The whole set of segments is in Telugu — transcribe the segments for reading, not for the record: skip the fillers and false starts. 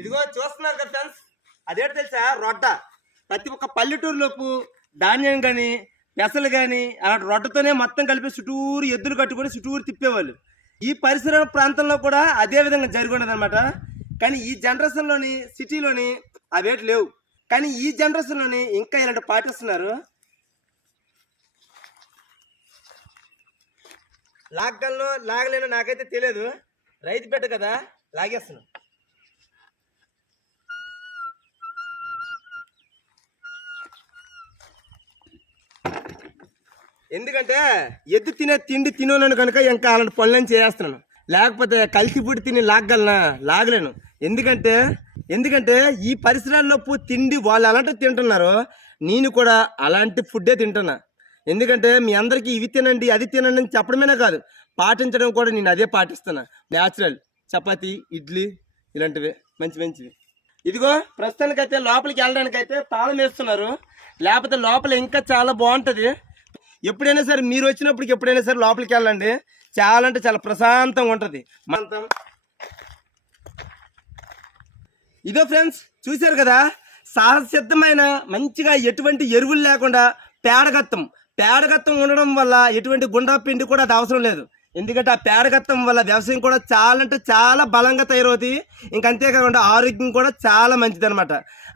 ఇదిగో చూస్తున్నారు కదా ఫ్రెండ్స్, అదేంటి తెలుసా? రొడ్డ. ప్రతి ఒక్క పల్లెటూరులోపు ధాన్యం కానీ పెసలు కానీ అలాంటి రొడ్డతోనే మొత్తం కలిపి చుట్టూరు ఎద్దులు కట్టుకొని చుట్టూరు తిప్పేవాళ్ళు. ఈ పరిసర ప్రాంతంలో కూడా అదే విధంగా జరిగి ఉండదు అనమాట. కానీ ఈ జనరేషన్లోని సిటీలోని అవేటి లేవు. కానీ ఈ జనరేషన్లోని ఇంకా ఇలాంటి పాటిస్తున్నారు. లాగ్గల్లో లాగలేను నాకైతే తెలియదు, రైతు బిడ్డ కదా లాగేస్తున్నాను. ఎందుకంటే ఎద్దు తినే తిండి తినోలేను కనుక ఇంకా అలాంటి పనులను చేస్తున్నాను. లేకపోతే కలిసి పుట్టి తిని లాగలనా? లాగలేను. ఎందుకంటే ఈ పరిసరాల్లో తిండి వాళ్ళు అలాంటివి తింటున్నారు, నేను కూడా అలాంటి ఫుడ్డే తింటున్నా. ఎందుకంటే మీ అందరికీ ఇవి తినండి అది తినండి అని చెప్పడమేనే కాదు, పాటించడం కూడా నేను అదే పాటిస్తున్నా. న్యాచురల్ చపాతీ ఇడ్లీ ఇలాంటివి మంచివి. ఇదిగో ప్రస్తుతానికైతే లోపలికి వెళ్ళడానికైతే తాళం వేస్తున్నారు, లేకపోతే లోపల ఇంకా చాలా బాగుంటుంది. ఎప్పుడైనా సరే మీరు వచ్చినప్పటికి ఎప్పుడైనా సరే లోపలికి వెళ్ళండి, చాలా అంటే చాలా ప్రశాంతంగా ఉంటుంది. ఇదో ఫ్రెండ్స్ చూశారు కదా, సహజసిద్ధమైన మంచిగా ఎటువంటి ఎరువులు లేకుండా పేడగత్తం ఉండడం వల్ల ఎటువంటి గుండా పిండి కూడా అది అవసరం లేదు. ఎందుకంటే ఆ పేడగత్తం వల్ల వ్యవసాయం కూడా చాలా అంటే చాలా బలంగా తయారవుతుంది. ఇంకంతేకాకుండా ఆరోగ్యం కూడా చాలా మంచిది అనమాట.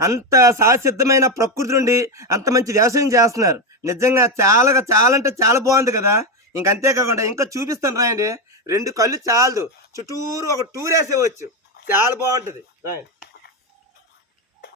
అంత సహజసిద్ధమైన ప్రకృతి నుండి అంత మంచి వ్యవసాయం చేస్తున్నారు. నిజంగా చాలా అంటే చాలా బాగుంది కదా. ఇంకంతేకాకుండా ఇంకా చూపిస్తాను రాయండి. 2 కళ్ళు చాలదు, చుట్టూరు ఒక టూర్ వేసేవచ్చు, చాలా బాగుంటుంది రాయండి.